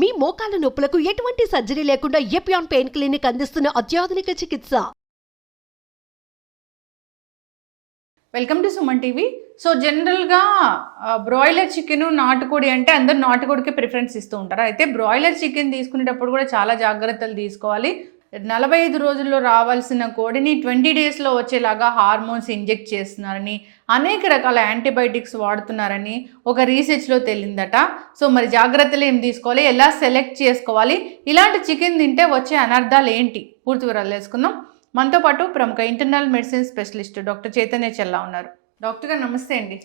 మీ మోకాల నొప్పులకు ఎటువంటి సర్జరీ లేకుండా ఎపియాన్ పెయిన్ క్లినిక్ అందిస్తున్న అత్యాధునిక చికిత్స. Welcome to Suman TV. So జనరల్గా బ్రాయిలర్ చికెన్, నాటుకోడి అంటే అందరు నాటుకోడికి ప్రిఫరెన్స్ ఇస్తూ ఉంటారు. అయితే బ్రాయిలర్ చికెన్ తీసుకునేటప్పుడు కూడా చాలా జాగ్రత్తలు తీసుకోవాలి. 45 రోజుల్లో రావాల్సిన కోడిని 20 డేస్లో వచ్చేలాగా హార్మోన్స్ ఇంజెక్ట్ చేస్తున్నారని, అనేక రకాల యాంటీబయాటిక్స్ వాడుతున్నారని ఒక రీసెర్చ్లో తేలిందట. సో మరి జాగ్రత్తలు ఏం తీసుకోవాలి, ఎలా సెలెక్ట్ చేసుకోవాలి, ఇలాంటి చికెన్ తింటే వచ్చే అనర్థాలు ఏంటి, పూర్తి వివరాలు తెలుసుకుందాం. మనతో పాటు ప్రముఖ internal medicine specialist doctor Chaitanya Chella ఉన్నారు. డాక్టర్ గారు నమస్తే అండి.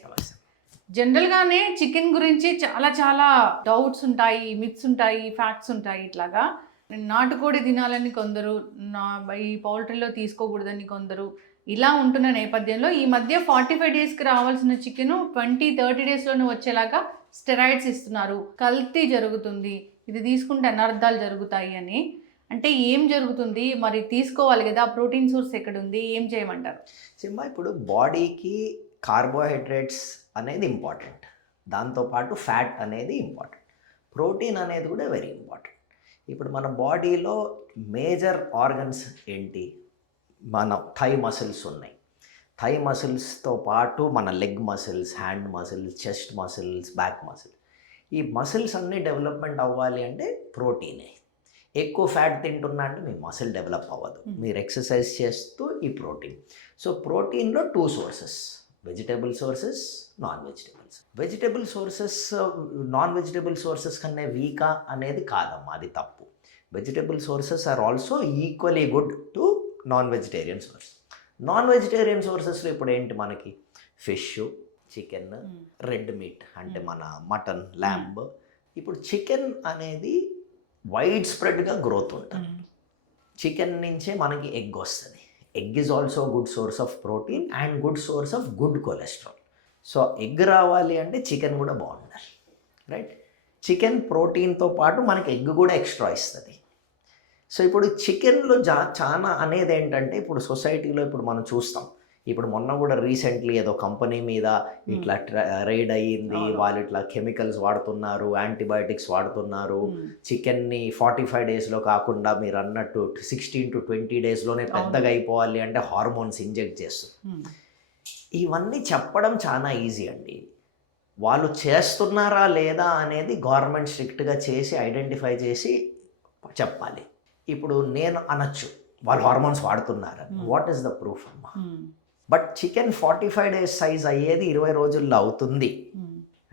జనరల్గానే చికెన్ గురించి చాలా డౌట్స్ ఉంటాయి, మిత్స్ ఉంటాయి, ఫ్యాక్ట్స్ ఉంటాయి. ఇట్లాగా నాటుకోడి తినాలని కొందరు, ఈ పౌల్ట్రీలో తీసుకోకూడదని కొందరు, ఇలా ఉంటున్న నేపథ్యంలో ఈ మధ్య 45 డేస్కి రావాల్సిన చికెన్ 20-30 డేస్లోనే వచ్చేలాగా స్టెరాయిడ్స్ ఇస్తున్నారు, కల్తీ జరుగుతుంది, ఇది తీసుకుంటే అనర్థాలు జరుగుతాయి అని. అంటే ఏం జరుగుతుంది మరి, తీసుకోవాలి కదా, ప్రోటీన్ సోర్స్ ఎక్కడుంది, ఏం చేయమంటారు? సింహ, ఇప్పుడు బాడీకి కార్బోహైడ్రేట్స్ అనేది ఇంపార్టెంట్, దాంతోపాటు ఫ్యాట్ అనేది ఇంపార్టెంట్, ప్రోటీన్ అనేది కూడా వెరీ ఇంపార్టెంట్. ఇప్పుడు మన బాడీలో మేజర్ ఆర్గన్స్ ఏంటి? మన థై మసిల్స్ ఉన్నాయి. థై మసిల్స్తో పాటు మన leg muscles, hand muscles, chest muscles, back muscles, ఈ మసిల్స్ అన్నీ డెవలప్మెంట్ అవ్వాలి అంటే ప్రోటీనే. ఎక్కువ ఫ్యాట్ తింటున్నా అంటే మీ మసిల్ డెవలప్ అవ్వదు. మీరు ఎక్సర్సైజ్ చేస్తూ ఈ ప్రోటీన్. సో ప్రోటీన్లో 2 sources, vegetable sources, non vegetables. Vegetable sources non vegetable sources కన్నా వీకా అనేది కాదమ్మా, అది తప్పు. Vegetable sources are also equally good to non vegetarian source. Non vegetarian సోర్సెస్లో ఇప్పుడు ఏంటి మనకి? ఫిష్, చికెన్, రెడ్ మీట్ అంటే మన మటన్, ల్యాంబ్. ఇప్పుడు చికెన్ అనేది వైడ్ స్ప్రెడ్గా గ్రోత్ ఉంటుంది. చికెన్ నుంచే మనకి ఎగ్ వస్తుంది. Egg is also good source of protein and good source of good cholesterol. So egg రావాలి అంటే చికెన్ కూడా బాగుండాలి, రైట్? చికెన్ ప్రోటీన్తో పాటు మనకి ఎగ్ కూడా ఎక్స్ట్రా ఇస్తుంది. సో ఇప్పుడు చికెన్లో చాలా అనేది ఏంటంటే, ఇప్పుడు సొసైటీలో ఇప్పుడు మనం చూస్తాం, ఇప్పుడు మొన్న కూడా రీసెంట్లీ ఏదో కంపెనీ మీద ఇట్లా రైడ్ అయ్యింది, వాళ్ళు ఇట్లా కెమికల్స్ వాడుతున్నారు, యాంటీబయాటిక్స్ వాడుతున్నారు, చికెన్ని 45 డేస్లో కాకుండా మీరు అన్నట్టు 16 to 20 డేస్లోనే పెద్దగా అయిపోవాలి అంటే హార్మోన్స్ ఇంజెక్ట్ చేస్తారు. ఇవన్నీ చెప్పడం చాలా ఈజీ అండి. వాళ్ళు చేస్తున్నారా లేదా అనేది గవర్నమెంట్ స్ట్రిక్ట్గా చేసి ఐడెంటిఫై చేసి చెప్పాలి. ఇప్పుడు నేను అనొచ్చు వాళ్ళు హార్మోన్స్ వాడుతున్నారు, వాట్ ఈస్ ద ప్రూఫ్ అమ్మా? బట్ చికెన్ 45 డేస్ సైజ్ అయ్యేది 20 రోజుల్లో అవుతుంది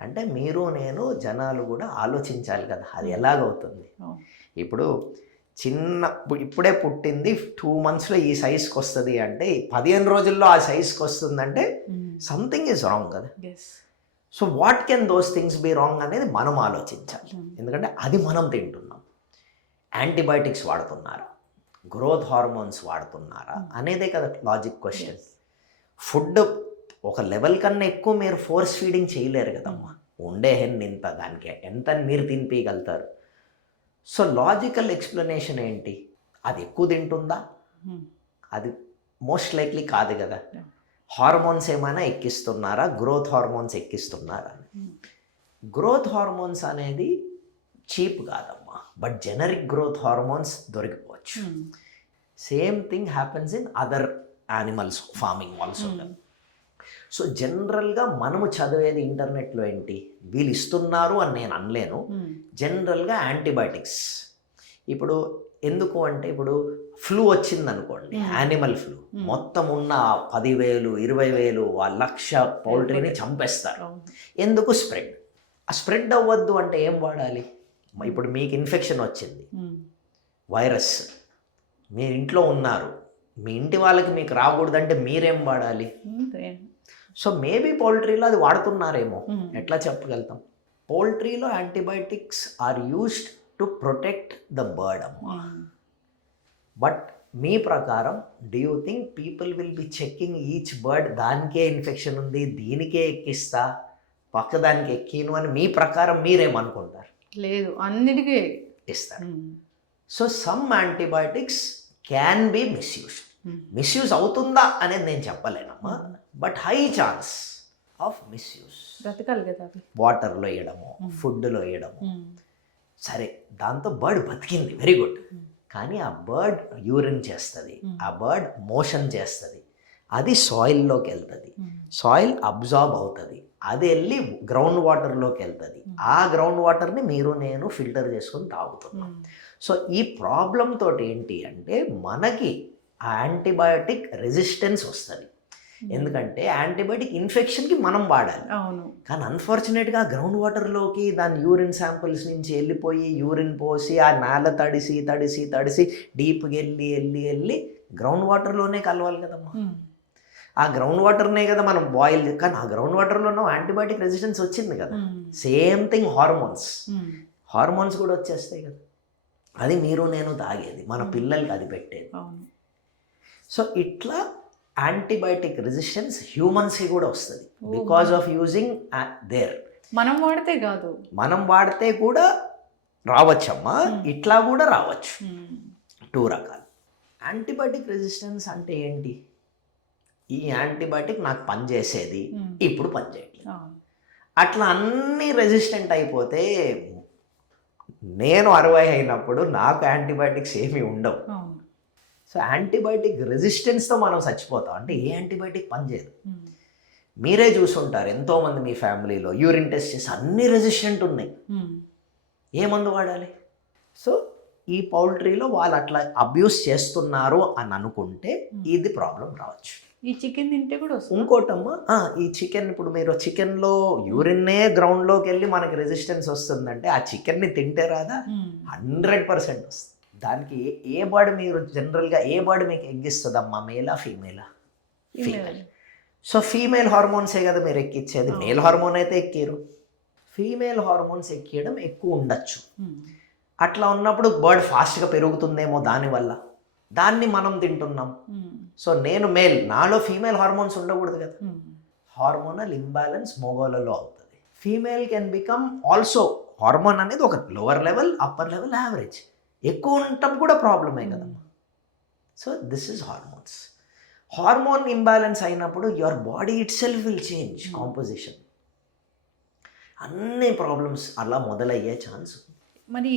అంటే మీరు నేను జనాలు కూడా ఆలోచించాలి కదా, అది ఎలాగవుతుంది? ఇప్పుడు ఇప్పుడే పుట్టింది 2 monthsలో ఈ సైజ్కి వస్తుంది అంటే 15 రోజుల్లో ఆ సైజ్కి వస్తుందంటే సంథింగ్ ఈజ్ రాంగ్ కదా. So what can those things be wrong అనేది మనం ఆలోచించాలి. ఎందుకంటే అది మనం తింటున్నాం. యాంటీబయాటిక్స్ వాడుతున్నారా, గ్రోత్ హార్మోన్స్ వాడుతున్నారా అనేదే కదా లాజిక్ క్వశ్చన్. ఫుడ్ ఒక లెవెల్ కన్నా ఎక్కువ మీరు ఫోర్స్ ఫీడింగ్ చేయలేరు కదమ్మా. ఉండే హెన్ ఇంత, దానికి ఎంత మీరు తినిపించగలుగుతారు? సో లాజికల్ ఎక్స్ప్లెనేషన్ ఏంటి? అది ఎక్కువ తింటుందా? అది మోస్ట్ లైక్లీ కాదు కదా. హార్మోన్స్ ఏమైనా ఎక్కిస్తున్నారా, గ్రోత్ హార్మోన్స్ ఎక్కిస్తున్నారా? గ్రోత్ హార్మోన్స్ అనేది చీప్ కాదమ్మా, బట్ జెనరిక్ గ్రోత్ హార్మోన్స్ దొరికిపోవచ్చు. Same thing happens in other animals farming also. So జనరల్గా మనము చదివేది ఇంటర్నెట్లో ఏంటి, వీళ్ళు ఇస్తున్నారు అని నేను అనలేను. జనరల్గా యాంటీబయాటిక్స్ ఇప్పుడు ఎందుకు అంటే, ఇప్పుడు ఫ్లూ వచ్చిందనుకోండి, యానిమల్ ఫ్లూ, మొత్తం ఉన్న 10,000, 20,000, 1,00,000 పౌల్ట్రీని చంపేస్తారు. ఎందుకు? స్ప్రెడ్. ఆ స్ప్రెడ్ అవ్వద్దు అంటే ఏం వాడాలి? ఇప్పుడు మీకు ఇన్ఫెక్షన్ వచ్చింది, వైరస్, మీరు ఇంట్లో ఉన్నారు, మీ ఇంటి వాళ్ళకి మీకు రాకూడదంటే మీరేం వాడాలి? సో మేబీ పౌల్ట్రీలో అది వాడుతున్నారేమో, ఎట్లా చెప్పగలుగుతాం? పౌల్ట్రీలో antibiotics are used to protect the bird అమ్మా. బట్ మీ ప్రకారం do you think people will be checking each bird, దానికే ఇన్ఫెక్షన్ ఉంది, దీనికే ఎక్కిస్తా, పక్క దానికి ఎక్కిను అని మీ ప్రకారం మీరేమనుకుంటారు? లేదు, అన్నిటికీ ఇస్తారు. So some antibiotics can be misused. Misuse అవుతుందా అనేది నేను చెప్పలేనమ్మా, but high chance of misuse. బ్రతకాలి కదా, వాటర్లో వేయడము, ఫుడ్లో వేయడము. సరే దాంతో బర్డ్ బతికింది, వెరీ గుడ్. కానీ ఆ బర్డ్ యూరిన్ చేస్తుంది, ఆ బర్డ్ మోషన్ చేస్తుంది, అది సాయిల్లోకి వెళ్తుంది, సాయిల్ అబ్జార్బ్ అవుతుంది, అది వెళ్ళి గ్రౌండ్ వాటర్లోకి వెళ్తుంది, ఆ గ్రౌండ్ వాటర్ని మీరు నేను ఫిల్టర్ చేసుకొని తాగుతున్నాం. సో ఈ ప్రాబ్లం తోటి ఏంటి అంటే మనకి ఆ యాంటీబయాటిక్ రెసిస్టెన్స్ వస్తుంది. ఎందుకంటే యాంటీబయాటిక్ ఇన్ఫెక్షన్కి మనం వాడాలి. అవును. కానీ అన్ఫార్చునేట్గా గ్రౌండ్ వాటర్లోకి దాని యూరిన్ శాంపిల్స్ నుంచి వెళ్ళిపోయి యూరిన్ పోసి ఆ నేల తడిసి తడిసి తడిసి డీప్కి వెళ్ళి వెళ్ళి వెళ్ళి గ్రౌండ్ వాటర్లోనే కలవాలి కదమ్మా. ఆ గ్రౌండ్ వాటర్నే కదా మనం బాయిల్, కానీ ఆ గ్రౌండ్ వాటర్లోనూ యాంటీబయాటిక్ రెసిస్టెన్స్ వచ్చింది కదా. సేమ్ థింగ్ హార్మోన్స్ కూడా వచ్చేస్తాయి కదా. అది మీరు నేను తాగేది, మన పిల్లలకి అది పెట్టేది. సో ఇట్లా యాంటీబయాటిక్ రెసిస్టెన్స్ హ్యూమన్స్కి కూడా వస్తుంది బికాజ్ ఆఫ్ యూజింగ్ దేర్. మనం వాడితే కాదు, మనం వాడితే కూడా రావచ్చమ్మా, ఇట్లా కూడా రావచ్చు. 2 రకాలు. యాంటీబయాటిక్ రెసిస్టెన్స్ అంటే ఏంటి? ఈ యాంటీబయాటిక్ నాకు పనిచేసేది ఇప్పుడు పనిచేయట్లేదు, అట్లా అన్నీ రెసిస్టెంట్ అయిపోతే నేను 60 అయినప్పుడు నాకు యాంటీబయాటిక్స్ ఏమీ ఉండవు. సో యాంటీబయాటిక్ రెసిస్టెన్స్తో మనం చచ్చిపోతాం. అంటే ఏ యాంటీబయాటిక్ పనిచేయదు. మీరే చూసుంటారు ఎంతోమంది మీ ఫ్యామిలీలో యూరిన్ టెస్ట్ చేసి అన్ని రెసిస్టెంట్ ఉన్నాయి, ఏ మందు వాడాలి? సో ఈ పౌల్ట్రీలో వాళ్ళు అట్లా అబ్యూస్ చేస్తున్నారు అని అనుకుంటే ఇది ప్రాబ్లం రావచ్చు. ఈ చికెన్ తింటే కూడా వస్తుంది. ఇంకోటమ్మా, ఈ చికెన్, ఇప్పుడు మీరు చికెన్లో యూరిన్నే గ్రౌండ్లోకి వెళ్ళి మనకి రెసిస్టెన్స్ వస్తుందంటే ఆ చికెన్ని తింటే రాదా? 100% వస్తుంది. దానికి ఏ బర్డ్ మీరు జనరల్గా ఏ బర్డ్ మీకు ఎగ్గిస్తుందమ్మా? మేలా ఫీమేలా? ఫీమేల్. సో ఫీమేల్ హార్మోన్సే కదా మీరు ఎక్కిచ్చేది, మేల్ హార్మోన్ అయితే ఎక్కిరు. ఫీమేల్ హార్మోన్స్ ఎక్కియడం ఎక్కువ ఉండొచ్చు. అట్లా ఉన్నప్పుడు బర్డ్ ఫాస్ట్గా పెరుగుతుందేమో దానివల్ల, దాన్ని మనం తింటున్నాం. సో నేను మేల్, నాలో ఫీమేల్ హార్మోన్స్ ఉండకూడదు కదా. హార్మోనల్ ఇంబ్యాలెన్స్ మొగోలలో అవుతుంది. Female can become also, hormone అనేది ఒక lower level, upper level, average. ఎక్కువ ఉండటం కూడా ప్రాబ్లమే కదమ్మా. So this is hormones. Hormone imbalance అయినప్పుడు your body itself will change composition. అన్ని ప్రాబ్లమ్స్ అలా మొదలయ్యే ఛాన్స్. మరి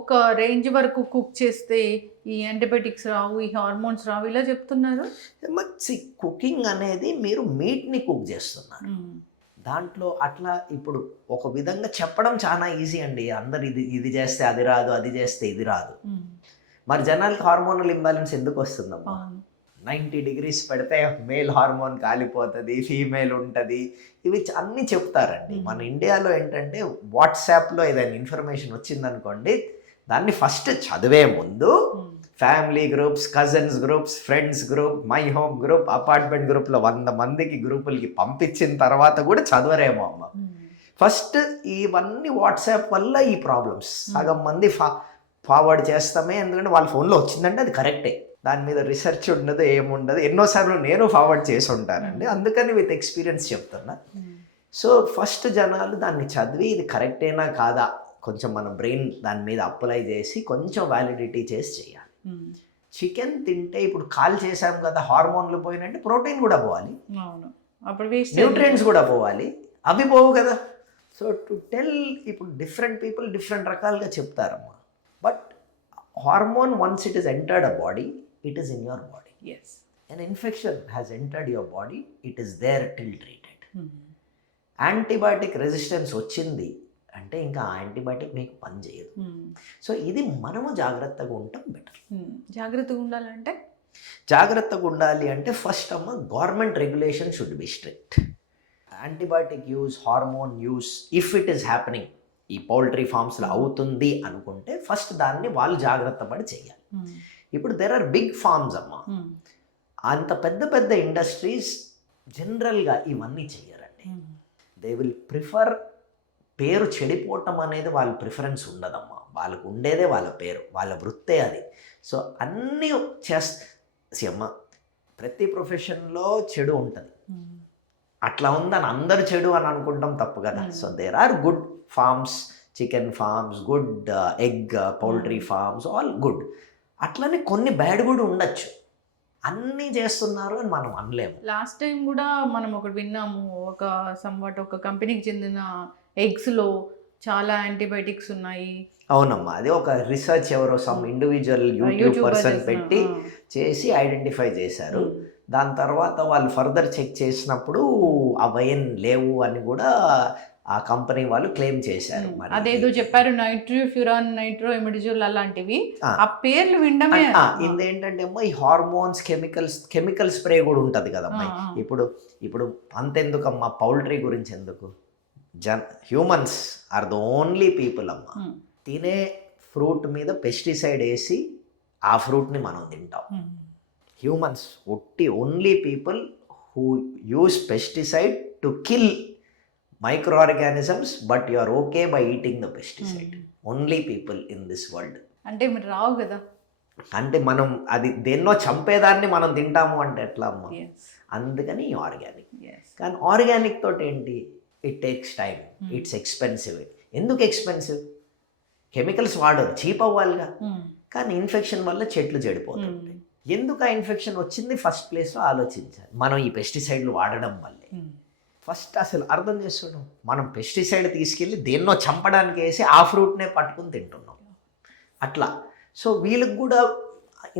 ఒక రేంజ్ వరకు కుక్ చేస్తే ఈ యాంటీబయాటిక్స్ రావు, ఈ హార్మోన్స్ రావు, ఇలా చెప్తున్నారు. కుకింగ్ అనేది మీరు మీట్ని కుక్ చేస్తున్నారు, దాంట్లో అట్లా ఇప్పుడు ఒక విధంగా చెప్పడం చాలా ఈజీ అండి. అందరు ఇది చేస్తే అది రాదు, అది చేస్తే ఇది రాదు. మరి జనాలకి హార్మోనల్ ఇంబ్యాలెన్స్ ఎందుకు వస్తుందమ్మా? 90 degrees పెడితే మేల్ హార్మోన్ కాలిపోతుంది, ఫీమేల్ ఉంటుంది, ఇవి అన్నీ చెప్తారండి. మన ఇండియాలో ఏంటంటే వాట్సాప్లో ఏదైనా ఇన్ఫర్మేషన్ వచ్చిందనుకోండి, దాన్ని ఫస్ట్ చదివే ముందు family groups, cousins groups, friends group, my home group, apartment గ్రూప్లో 100 మందికి గ్రూపులకి పంపించిన తర్వాత కూడా చదవరేమో అమ్మ. ఫస్ట్ ఇవన్నీ వాట్సాప్ వల్ల ఈ ప్రాబ్లమ్స్. సగం మంది ఫార్వర్డ్ చేస్తామే, ఎందుకంటే వాళ్ళ ఫోన్లో వచ్చిందంటే అది కరెక్టే, దాని మీద రీసెర్చ్ ఉండదు, ఏముండదు. ఎన్నోసార్లు నేను ఫార్వర్డ్ చేసి ఉంటానండి, అందుకని విత్ ఎక్స్పీరియన్స్ చెప్తున్నా. సో ఫస్ట్ జనాలు దాన్ని చదివి ఇది కరెక్టేనా కాదా కొంచెం మన బ్రెయిన్ దాని మీద అప్లై చేసి కొంచెం వ్యాలిడిటీ చేసి చేయాలి. చికెన్ తింటే ఇప్పుడు కాల్ చేసాం కదా, హార్మోన్లు పోయినంటే ప్రోటీన్ కూడా పోవాలి, న్యూట్రియంట్స్ కూడా పోవాలి, అవి పోవు కదా. సో టు టెల్, ఇప్పుడు డిఫరెంట్ పీపుల్ డిఫరెంట్ రకాలుగా చెప్తారమ్మా. But hormone once it is entered a body, it is in your body. Yes. An infection has entered your body, it is there till treated. Antibiotic resistance వచ్చింది అంటే ఇంకా ఆ antibiotic మీకు పని చేయదు. So ఇది మనము జాగ్రత్తగా ఉండటం బెటర్. జాగ్రత్తగా ఉండాలంటే, జాగ్రత్తగా ఉండాలి అంటే ఫస్ట్ అమ్మ, government regulation should be strict. Antibiotic use, hormone use if it is happening, ఈ పౌల్ట్రీ ఫార్మ్స్లో అవుతుంది అనుకుంటే ఫస్ట్ దాన్ని వాళ్ళు జాగ్రత్త పడి చేయాలి. ఇప్పుడు దెర్ ఆర్ బిగ్ ఫార్మ్స్ అమ్మా, అంత పెద్ద పెద్ద ఇండస్ట్రీస్ జనరల్గా ఇవన్నీ చెయ్యరండి. దే విల్ ప్రిఫర్, పేరు చెడిపోవటం అనేది వాళ్ళ ప్రిఫరెన్స్ ఉండదమ్మా, వాళ్ళకు ఉండేదే వాళ్ళ పేరు, వాళ్ళ వృత్తే అది. సో అన్నీ అమ్మ, ప్రతి ప్రొఫెషన్లో చెడు ఉంటుంది, అట్లా ఉందని అందరు చెడు అని అనుకుంటాం తప్పు కదా. So there are good farms, chicken farms, good egg poultry farms, all good. అట్లనే కొన్ని బ్యాడ్ కూడా ఉండొచ్చు, అన్నీ చేస్తున్నారు అని మనం అనలేము. లాస్ట్ టైం కూడా మనం ఒకటి విన్నాము, ఒక కంపెనీకి చెందిన ఎగ్స్లో చాలా యాంటీబయాటిక్స్ ఉన్నాయి. అవునమ్మా, అది ఒక రీసెర్చ్ ఎవరో సమ్ ఇండివిజువల్ యూట్యూబ్ పర్సన్ పెట్టి చేసి ఐడెంటిఫై చేశారు. దాని తర్వాత వాళ్ళు ఫర్దర్ చెక్ చేసినప్పుడు అవన్నీ లేవు అని కూడా ఆ కంపెనీ వాళ్ళు క్లెయిమ్ చేశారు. మరి అదేదో చెప్పారు, నైట్రోఫ్యూరాన్, నైట్రోఇమిడిజోల్ అలాంటివి, ఆ పేర్లు వినడమే. ఇదేంటంటే అమ్మా, ఈ హార్మోన్స్, కెమికల్ స్ప్రే కూడా ఉంటుంది కదమ్మా. ఇప్పుడు అంతెందుకమ్మా, పౌల్ట్రీ గురించి ఎందుకు, humans are the only people అమ్మా, తినే ఫ్రూట్ మీద పెస్టిసైడ్ వేసి ఆ ఫ్రూట్ని మనం తింటాం. Humans only people who use pesticide to kill microorganisms, but you are okay by eating the pesticide. Only people in this world. అంటే మీరు రావు కదా, అంటే మనం అది దేన్నో చంపేదాన్ని మనం తింటాము అంటే ఎట్లా అమ్మా? అందుకని ఆర్గానిక్. కానీ ఆర్గానిక్ తోటి ఏంటి, it takes time, it's expensive. ఎందుకు ఎక్స్పెన్సివ్? కెమికల్స్ వాడరు, చీప్ అవ్వాలిగా. కానీ ఇన్ఫెక్షన్ వల్ల చెట్లు చెడిపోతుంటాయి. ఎందుకు ఆ ఇన్ఫెక్షన్ వచ్చింది ఫస్ట్ ప్లేస్లో ఆలోచించాలి. మనం ఈ పెస్టిసైడ్లు వాడడం వల్లే. ఫస్ట్ అసలు అర్థం చేస్తున్నాం, మనం పెస్టిసైడ్ తీసుకెళ్ళి దేన్నో చంపడానికి వేసి ఆ ఫ్రూట్నే పట్టుకుని తింటున్నాం అట్లా. సో వీళ్ళకి కూడా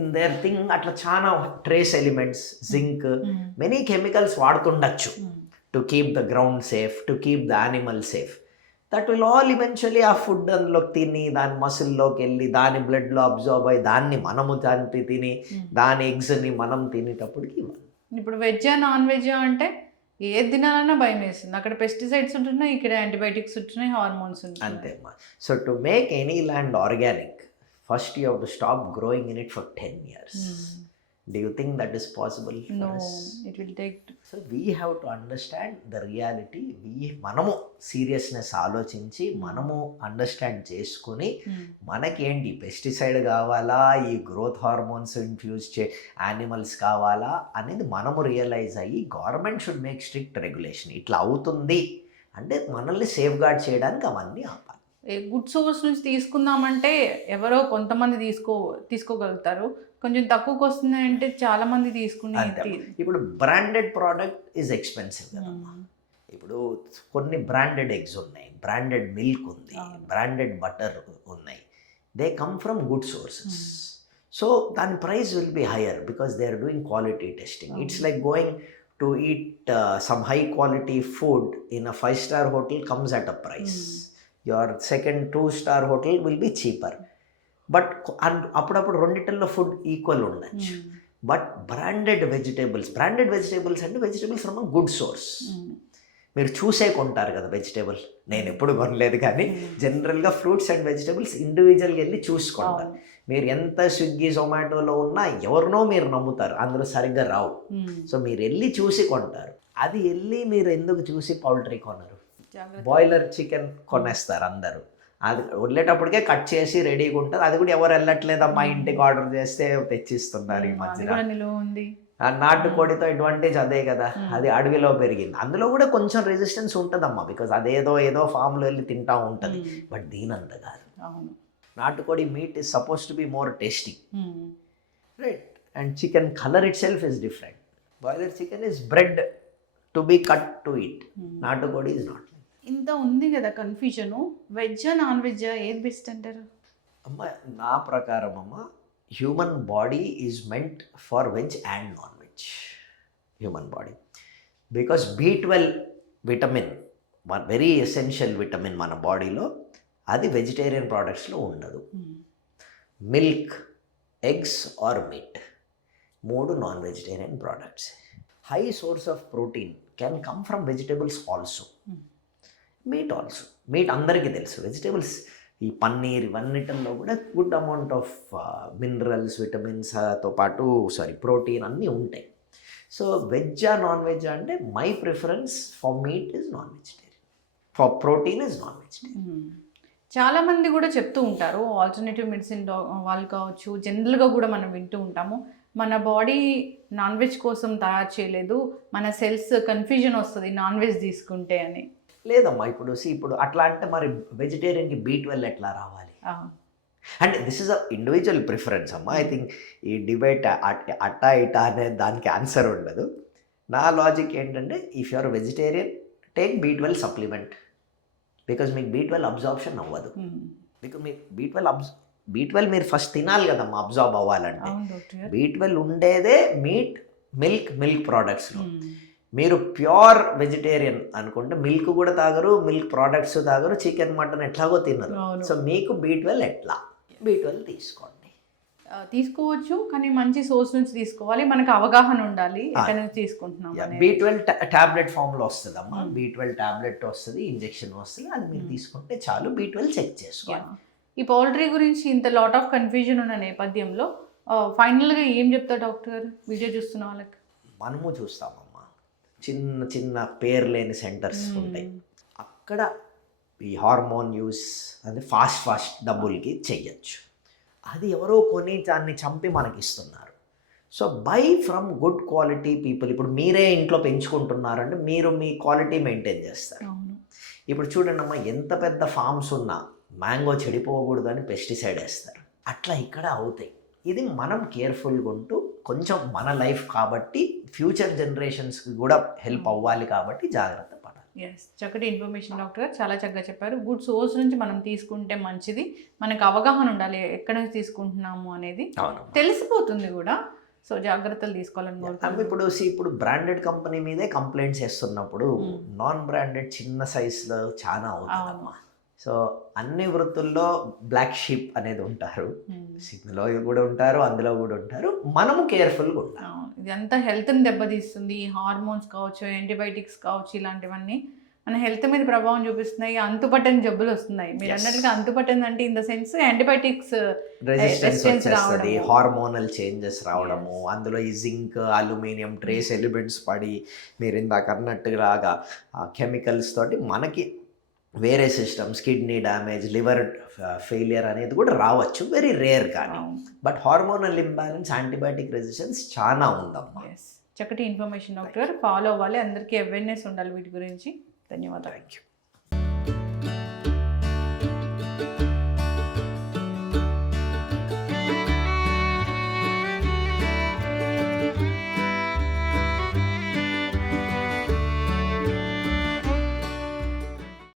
ఇన్ దేర్ థింగ్ అట్లా చాలా trace elements, zinc, many chemicals వాడుతుండొచ్చు to keep the ground safe, to keep the animal safe. That will all eventually ఆ ఫుడ్ అందులోకి తిని దాని మసిల్లోకి వెళ్ళి దాని బ్లడ్లో అబ్జర్వ్ అయ్యి దాన్ని మనము తిని దాని ఎగ్స్ని మనం తినేటప్పటికి. ఇప్పుడు వెజ్జా నాన్ వెజ్జా అంటే ఏది తినాలన్నా భయం వేస్తుంది. అక్కడ పెస్టిసైడ్స్ ఉంటున్నాయి, ఇక్కడ యాంటీబయాటిక్స్ ఉంటున్నాయి, హార్మోన్స్ ఉంటున్నాయి. అంతేమ్మా. So to make any land organic, first you have to stop growing in it for 10 years. Do you think that is possible for No, us? it will take. So we have to understand the reality. మనము seriousness ఆలోచించి మనము understand చేసుకుని మనకేంటి pesticide కావాలా, ఈ growth hormones infuse animals కావాలా అనేది మనము రియలైజ్ అయ్యి government should make strict regulation. ఇట్లా అవుతుంది అంటే మనల్ని సేఫ్ గార్డ్ చేయడానికి అవన్నీ ఆపాలి. గుడ్ సోర్స్ నుంచి తీసుకుందామంటే ఎవరో కొంతమంది తీసుకోగలుగుతారు, కొంచెం తక్కువకి వస్తున్నాయంటే చాలా మంది తీసుకునే. ఇప్పుడు బ్రాండెడ్ ప్రోడక్ట్ ఈజ్ ఎక్స్పెన్సివ్ కదమ్మా. ఇప్పుడు కొన్ని బ్రాండెడ్ ఎగ్స్ ఉన్నాయి, బ్రాండెడ్ మిల్క్ ఉంది, బ్రాండెడ్ బటర్ ఉన్నాయి. They come from good sources. So దాని price will be higher because they are doing quality testing. It's like going to eat some high quality food in a 5-star hotel comes at a price. Your second 2-star hotel will be cheaper. But అప్పుడప్పుడు రెండిటిల్లో food equal ఉండొచ్చు. But branded vegetables అంటే vegetables from a good source. మీరు చూసే కొంటారు కదా vegetable, నేను ఎప్పుడు కొనలేదు కానీ జనరల్గా ఫ్రూట్స్ అండ్ వెజిటేబుల్స్ ఇండివిజువల్గా వెళ్ళి చూసుకుంటారు. మీరు ఎంత స్విగ్గీ జొమాటోలో ఉన్నా ఎవరినో మీరు నమ్ముతారు, అందులో సరిగ్గా రావు. సో మీరు వెళ్ళి చూసి కొంటారు. అది వెళ్ళి మీరు ఎందుకు చూసి పౌల్ట్రీ కొనరు? బాయిలర్ చికెన్ కొనేస్తారు అందరూ. అది వదిలేటప్పటికే కట్ చేసి రెడీగా ఉంటుంది. అది కూడా ఎవరు వెళ్ళట్లేదమ్మా, ఇంటికి ఆర్డర్ చేస్తే తెచ్చిస్తున్నారు ఈ మధ్యన. నాటుకోడితో అడ్వాంటేజ్ అదే కదా, అది అడవిలో పెరిగింది. అందులో కూడా కొంచెం రెసిస్టెన్స్ ఉంటుందమ్మా, బికాజ్ అదేదో ఫామ్లో వెళ్ళి తింటా ఉంటుంది. బట్ దీనంత కాదు. నాటుకోడి meet is suppose to be more tasty, right? And chicken colour it self is different. Boiler chicken is bread to be cut to it. నాటుకోడి ఇస్ నాట్. ఇంత ఉంది కదా కన్ఫ్యూజను, వెజ్జా నాన్ వెజ్జా ఏది బెస్ట్ అంటారు? అమ్మ నా ప్రకారం అమ్మ, human body is meant for veg and non veg. Human body because B12 vitamin, very essential vitamin మన బాడీలో, అది వెజిటేరియన్ ప్రోడక్ట్స్లో ఉండదు. Milk, eggs or meat, 3 non vegetarian products. High source of protein can come from vegetables also, meat also. Meat అందరికీ తెలుసు. Vegetables, ఈ పన్నీర్ ఇవన్నిటిల్లో కూడా గుడ్ అమౌంట్ ఆఫ్ మినరల్స్, విటమిన్స్తో పాటు ప్రోటీన్ అన్నీ ఉంటాయి. సో వెజ్జా నాన్ వెజ్ అంటే my preference for meet is non vegetarian, for protein is non vegetarian. చాలామంది కూడా చెప్తూ ఉంటారు, ఆల్టర్నేటివ్ మెడిసిన్ వాళ్ళు కావచ్చు, జనరల్గా కూడా మనం వింటూ ఉంటాము, మన బాడీ నాన్ వెజ్ కోసం తయారు చేయలేదు, మన సెల్స్ కన్ఫ్యూజన్ వస్తుంది నాన్ వెజ్ తీసుకుంటే అని. లేదమ్మా, ఇప్పుడు అట్లా అంటే మరి వెజిటేరియన్కి B12 ఎట్లా రావాలి? అంటే this is a individual preference అమ్మా. ఐ థింక్ ఈ డిబేట్ అట్టా ఇటా అనే దానికి ఆన్సర్ ఉండదు. నా లాజిక్ ఏంటంటే, if you are vegetarian take B12 supplement, because మీకు B12 అబ్జార్ప్షన్ అవ్వదు. బికాజ్ మీకు B12 మీరు ఫస్ట్ తినాలి కదమ్మా అబ్జార్బ్ అవ్వాలంటే. అవును డాక్టర్. B12 ఉండేదే మీట్, మిల్క్ ప్రోడక్ట్స్లో. మీరు ప్యూర్ వెజిటేరియన్ అనుకుంటే మిల్క్ కూడా తాగరు, మిల్క్ ప్రోడక్ట్స్ తాగరు, చికెన్ మటన్ ఎట్లాగో తినరు. అవును. సో మీకు B12 ఎట్లా? B12 తీసుకోండి. తీసుకోవచ్చు, కానీ మంచి సోర్స్ నుంచి తీసుకోవాలి. మనకు అవగాహన ఉండాలి ఎక్కడి నుంచి తీసుకుంటున్నాం అనేది. B12 టాబ్లెట్ ఫామ్లో వస్తుందమ్మా. B12 టాబ్లెట్ వస్తుంది, ఇంజెక్షన్ వస్తుంది, అది మీరు తీసుకుంటే చాలు. B12 చెక్ చేసుకోవాలి. ఈ పౌల్ట్రీ గురించి ఇంత లాట్ ఆఫ్ కన్ఫ్యూజన్ ఉన్న నేపథ్యంలో ఫైనల్గా ఏం చెప్తారు డాక్టర్ వీడియో చూస్తున్న వాళ్ళకి? మనము చూస్తామమ్మా, చిన్న చిన్న పేరు లేని సెంటర్స్ ఉంటాయి, అక్కడ ఈ హార్మోన్ యూస్ అంటే ఫాస్ట్ డబ్బులకి చెయ్యొచ్చు. అది ఎవరో కొని దాన్ని చంపి మనకి ఇస్తున్నారు. So buy from good quality people. ఇప్పుడు మీరే ఇంట్లో పెంచుకుంటున్నారంటే మీరు మీ క్వాలిటీ మెయింటైన్ చేస్తారు. ఇప్పుడు చూడండి అమ్మా, ఎంత పెద్ద ఫార్మ్స్ ఉన్నా మ్యాంగో చెడిపోకూడదు అని పెస్టిసైడ్ వేస్తారు. అట్లా ఇక్కడ అవుతాయి. ఇది మనం కేర్ఫుల్గా ఉంటూ కొంచెం మన లైఫ్ కాబట్టి ఫ్యూచర్ జనరేషన్స్కి కూడా హెల్ప్ అవ్వాలి కాబట్టి జాగ్రత్త పడాలి. ఎస్, చక్కటి ఇన్ఫర్మేషన్ డాక్టర్, చాలా చక్కగా చెప్పారు. గుడ్ సోర్స్ నుంచి మనం తీసుకుంటే మంచిది. మనకు అవగాహన ఉండాలి ఎక్కడి నుంచి తీసుకుంటున్నాము అనేది, తెలిసిపోతుంది కూడా. సో జాగ్రత్తలు తీసుకోవాలని ఇప్పుడు బ్రాండెడ్ కంపెనీ మీదే కంప్లైంట్స్ చేస్తున్నప్పుడు నాన్ బ్రాండెడ్ చిన్న సైజులో చాలా అవుతుందమ్మా. సో అన్ని వృత్తుల్లో బ్లాక్ షీప్ అనేది ఉంటారు, సిగ్నల్లో కూడా ఉంటారు, అందులో కూడా ఉంటారు. మనము కేర్ఫుల్గా ఉంటాం. ఇదంతా హెల్త్ని దెబ్బతీస్తుంది. హార్మోన్స్ కావచ్చు, యాంటీబయాటిక్స్ కావచ్చు, ఇలాంటివన్నీ మన హెల్త్ మీద ప్రభావం చూపిస్తున్నాయి. అంతుపట్టని జబ్బులు వస్తున్నాయి. మీరు అన్నట్లుగా అంతుపట్టని అంటే in the sense antibiotics resistance వచ్చేస్తుంది, హార్మోనల్ చేంజెస్ రావడము, అందులో ఈ జింక్, అల్యూమినియం ట్రేస్ ఎలిమెంట్స్ పడి మీరు ఇందాక అన్నట్టుగా కెమికల్స్ తోటి మనకి వేరే systems, kidney damage, liver failure అనేది కూడా రావచ్చు, వెరీ రేర్. కానీ but hormonal imbalance, antibiotic resistance చాలా ఉందమ్మా. చక్కటి ఇన్ఫర్మేషన్ డాక్టర్, ఫాలో అవ్వాలి. అందరికీ అవేర్నెస్ ఉండాలి వీటి గురించి. ధన్యవాదాలు. Thank you.